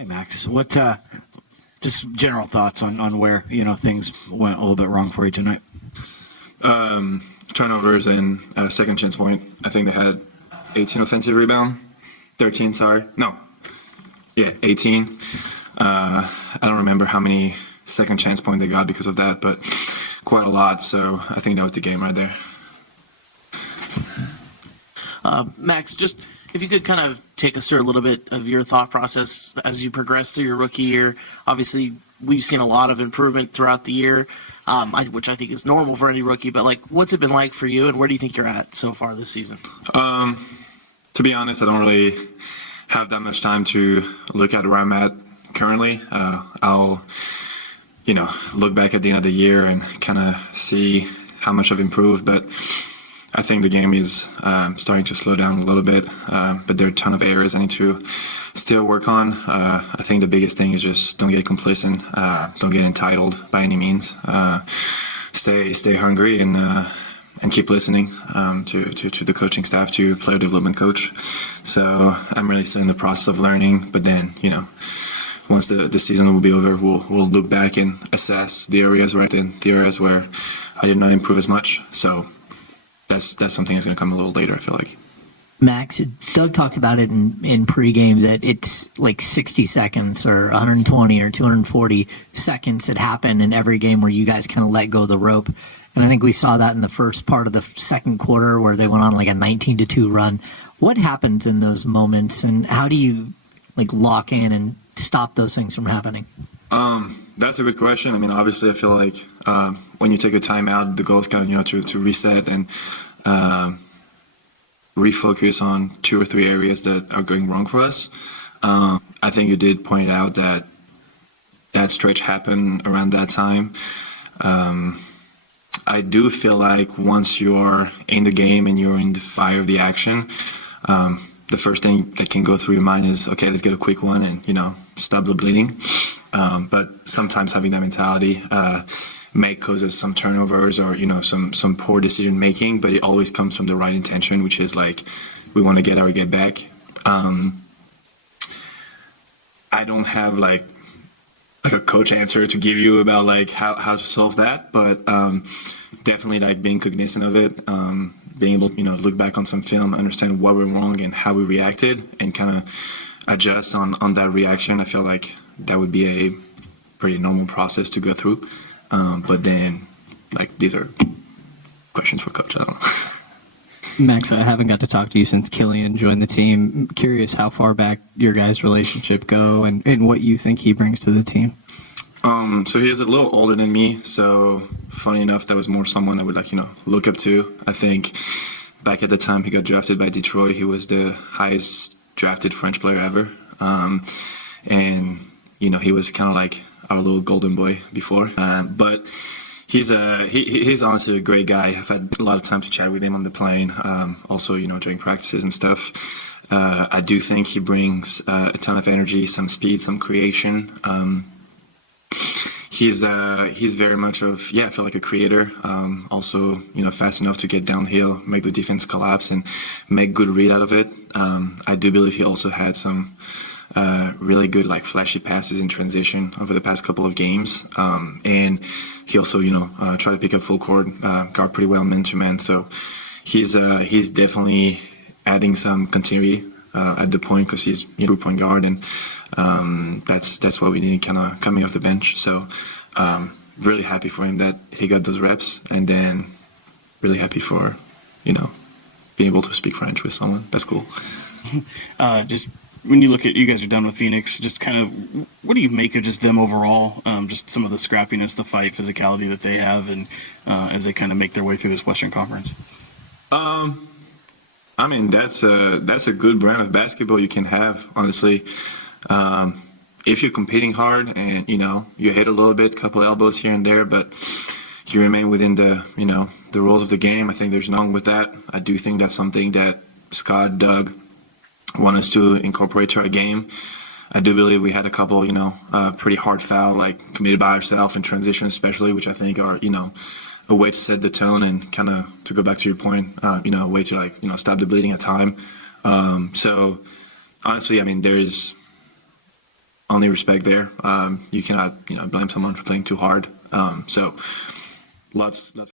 Hey Max, what just general thoughts on where things went a little bit wrong for you tonight? Turnovers and at a second chance point. I think they had 18 offensive rebound, 13. Sorry, no, yeah, 18. I don't remember how many second chance point they got because of that, but quite a lot. So I think that was the game right there. Max, just if you could kind of take us through a little bit of your thought process as you progress through your rookie year. Obviously, we've seen a lot of improvement throughout the year, which I think is normal for any rookie. But what's it been like for you, and where do you think you're at so far this season? To be honest, I don't really have that much time to look at where I'm at currently. I'll, look back at the end of the year and kind of see how much I've improved, but I think the game is starting to slow down a little bit, but there are a ton of areas I need to still work on. I think the biggest thing is just don't get complacent, don't get entitled by any means. Stay hungry and keep listening to the coaching staff, to player development coach. So I'm really still in the process of learning, but then once the season will be over, we'll look back and assess the areas where I did, the areas where I did not improve as much. So that's something that's going to come a little later, I feel like. Max, Doug talked about it in pregame that it's like 60 seconds or 120 or 240 seconds that happen in every game where you guys kind of let go of the rope. And I think we saw that in the first part of the second quarter where they went on like a 19-2 run. What happens in those moments, and how do you lock in and stop those things from happening? That's a good question. I mean, obviously, I feel like when you take a timeout, the goal is kind of to reset and refocus on 2 or 3 areas that are going wrong for us. I think you did point out that stretch happened around that time. I do feel like once you're in the game and you're in the fire of the action, the first thing that can go through your mind is, okay, let's get a quick one and stop the bleeding. But sometimes having that mentality may cause us some turnovers or some poor decision making, but it always comes from the right intention, which is we want to get our get back. I don't have a coach answer to give you about how to solve that, but definitely being cognizant of it, being able to look back on some film, understand what went wrong and how we reacted, and kind of adjust on that reaction. I feel like that would be a pretty normal process to go through. But then, these are questions for coach. I don't know. Max, I haven't got to talk to you since Killian joined the team. I'm curious how far back your guys' relationship go and what you think he brings to the team. So he is a little older than me. So funny enough, that was more someone I would look up to. I think back at the time he got drafted by Detroit, he was the highest drafted French player ever. And he was kind of our little golden boy before. But he's honestly a great guy. I've had a lot of time to chat with him on the plane, also during practices and stuff. I do think he brings a ton of energy, some speed, some creation. He's very much of, I feel like a creator. Also, fast enough to get downhill, make the defense collapse, and make good read out of it. I do believe he also had some really good flashy passes in transition over the past couple of games. And he also, tried to pick up full court, guard pretty well man to man. So he's definitely adding some continuity at the point, because he's a point guard, and that's what we need kind of coming off the bench. So really happy for him that he got those reps, and then really happy for being able to speak French with someone. That's cool. Just when you look at, you guys are done with Phoenix, just kind of what do you make of just them overall? Just some of the scrappiness, the fight, physicality that they have, and as they kind of make their way through this Western Conference. I mean, that's a good brand of basketball you can have, honestly. If you're competing hard and you hit a little bit, couple elbows here and there, but you remain within the the rules of the game, I think there's nothing wrong with that. I do think that's something that Scott, Doug want us to incorporate to our game. I do believe we had a couple pretty hard foul committed by ourselves in transition, especially, which I think are a way to set the tone and kind of, to go back to your point, a way to stop the bleeding at time. So honestly, I mean, there's only respect there. You cannot blame someone for playing too hard. So lots